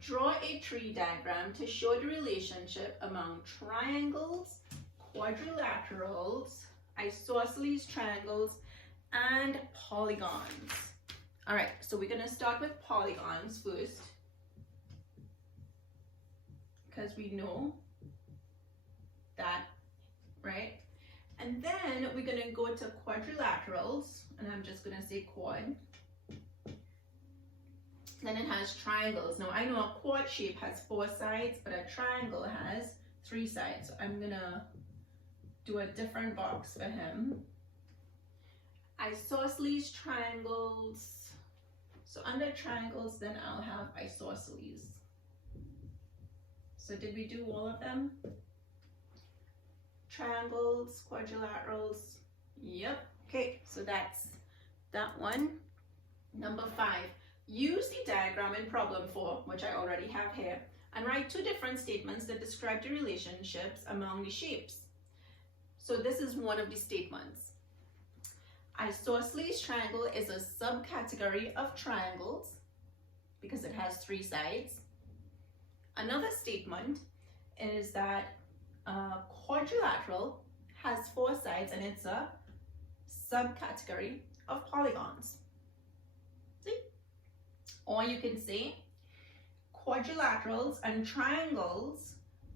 Draw a tree diagram to show the relationship among triangles, quadrilaterals, isosceles triangles, and polygons. All right, so we're going to start with polygons first, because we know that, right? And then we're going to go to quadrilaterals, and I'm just going to say quad. Then it has triangles. Now I know a quad shape has 4 sides, but a triangle has 3 sides. So I'm going to do a different box for him. Isosceles triangles. So under triangles, then I'll have isosceles. So did we do all of them? Triangles, quadrilaterals. Yep. Okay, so that's that one. Number 5. Use the diagram in problem 4, which I already have here, and write 2 different statements that describe the relationships among the shapes. So this is one of the statements. Isosceles triangle is a subcategory of triangles because it has 3 sides. Another statement is that quadrilateral has 4 sides and it's a subcategory of polygons. See? Or you can say quadrilaterals and triangles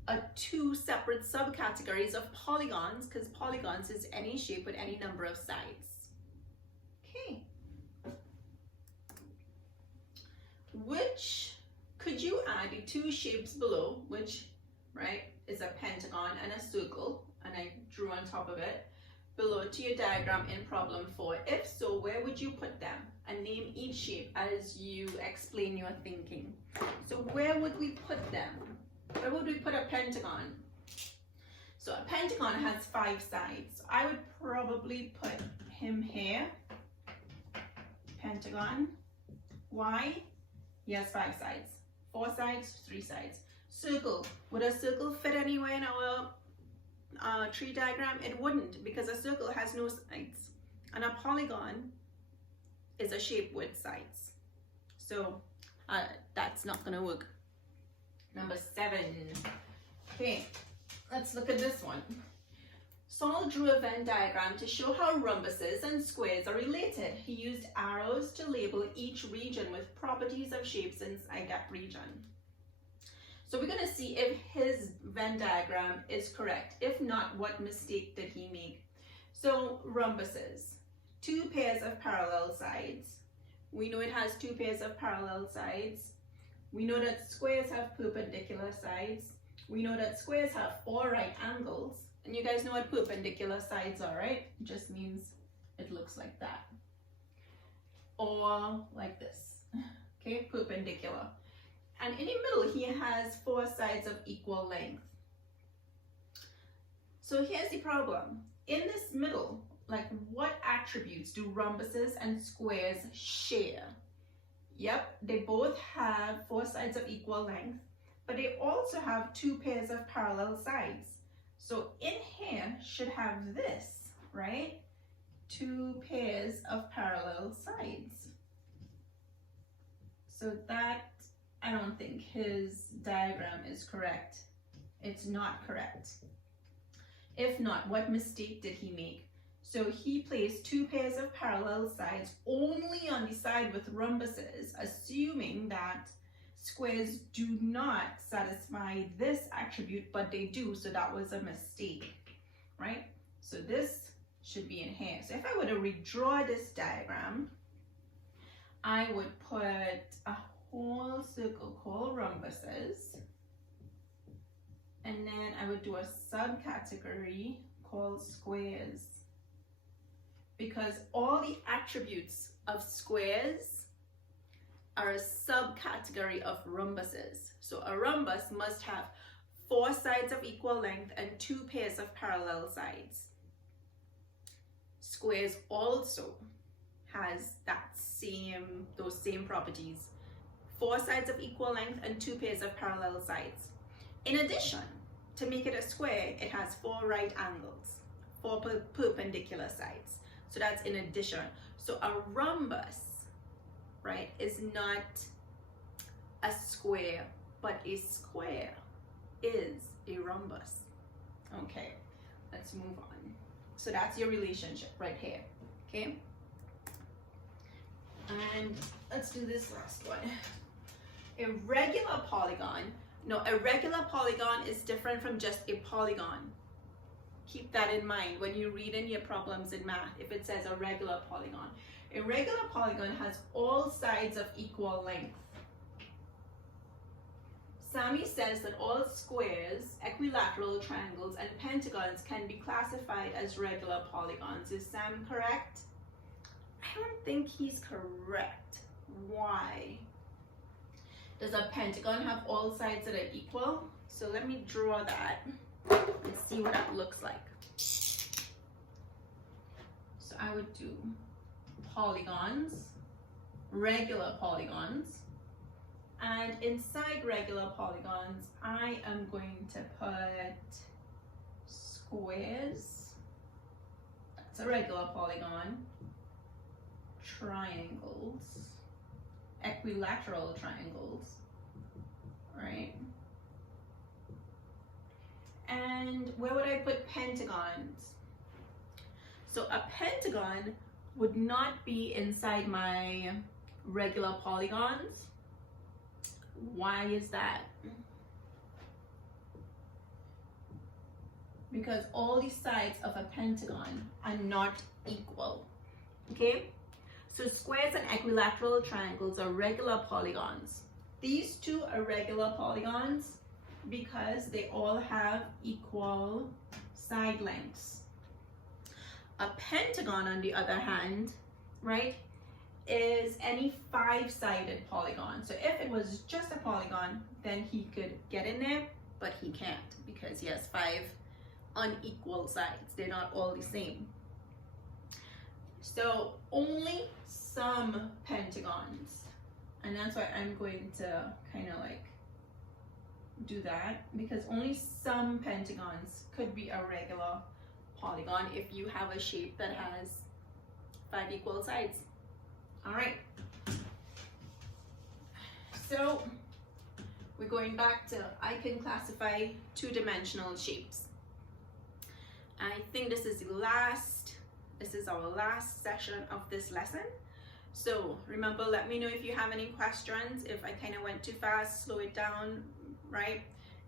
are 2 separate subcategories of polygons, because polygons is any shape with any number of sides. Okay. Which could you add the 2 shapes below, which, right, is a pentagon and a circle, and I drew on top of it, below to your diagram in problem 4? If so, where would you put them? And name each shape as you explain your thinking. So where would we put them? Where would we put a pentagon? So a pentagon has 5 sides. I would probably put him here. Pentagon. Why? He has 5 sides. 4 sides, 3 sides. Circle. Would a circle fit anywhere in our tree diagram? It wouldn't, because a circle has no sides. And a polygon is a shape with sides. So that's not gonna work. Number 7. Okay, let's look at this one. Saul drew a Venn diagram to show how rhombuses and squares are related. He used arrows to label each region with properties of shapes inside that region. So we're gonna see if his Venn diagram is correct. If not, what mistake did he make? So rhombuses, 2 pairs of parallel sides. We know it has 2 pairs of parallel sides. We know that squares have perpendicular sides. We know that squares have 4 right angles. And you guys know what perpendicular sides are, right? It just means it looks like that. Or like this, okay, perpendicular. And in the middle, he has 4 sides of equal length. So here's the problem. In this middle, like, what attributes do rhombuses and squares share? Yep, they both have 4 sides of equal length, but they also have 2 pairs of parallel sides. So in here should have this, right? 2 pairs of parallel sides. So that, I don't think his diagram is correct. It's not correct. If not, what mistake did he make? So he placed 2 pairs of parallel sides only on the side with rhombuses, assuming that squares do not satisfy this attribute, but they do, so that was a mistake, right? So this should be in here. So if I were to redraw this diagram, I would put a whole circle called rhombuses, and then I would do a subcategory called squares, because all the attributes of squares are a subcategory of rhombuses. So a rhombus must have 4 sides of equal length and 2 pairs of parallel sides. Squares also has those same properties. 4 sides of equal length and 2 pairs of parallel sides. In addition, to make it a square, it has 4 right angles, 4 perpendicular sides. So that's in addition. So a rhombus, right, is not a square, but a square is a rhombus. Okay, let's move on. So that's your relationship right here, okay? And let's do this last one. A regular polygon. No, a regular polygon is different from just a polygon. Keep that in mind when you read in your problems in math, if it says a regular polygon. A regular polygon has all sides of equal length. Sammy says that all squares, equilateral triangles, and pentagons can be classified as regular polygons. Is Sam correct? I don't think he's correct. Why? Does a pentagon have all sides that are equal? So let me draw that and see what that looks like. So I would do polygons, regular polygons, and inside regular polygons, I am going to put squares. That's a regular polygon. Triangles, equilateral triangles, right? And where would I put pentagons? So a pentagon would not be inside my regular polygons. Why is that? Because all the sides of a pentagon are not equal, okay? So squares and equilateral triangles are regular polygons. These two are regular polygons because they all have equal side lengths. A pentagon, on the other hand, right, is any five-sided polygon. So if it was just a polygon, then he could get in there, but he can't because he has five unequal sides. They're not all the same. So only some pentagons, and that's why I'm going to kind of like do that, because only some pentagons could be a regular polygon if you have a shape that has five equal sides. All right, so we're going back to I can classify two-dimensional shapes. I think this is our last section of this lesson. So remember, let me know if you have any questions, if I kind of went too fast, slow it down, right?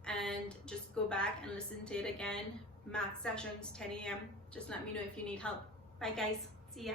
And just go back and listen to it again. Math sessions, 10 a.m. Just let me know if you need help. Bye guys, see ya.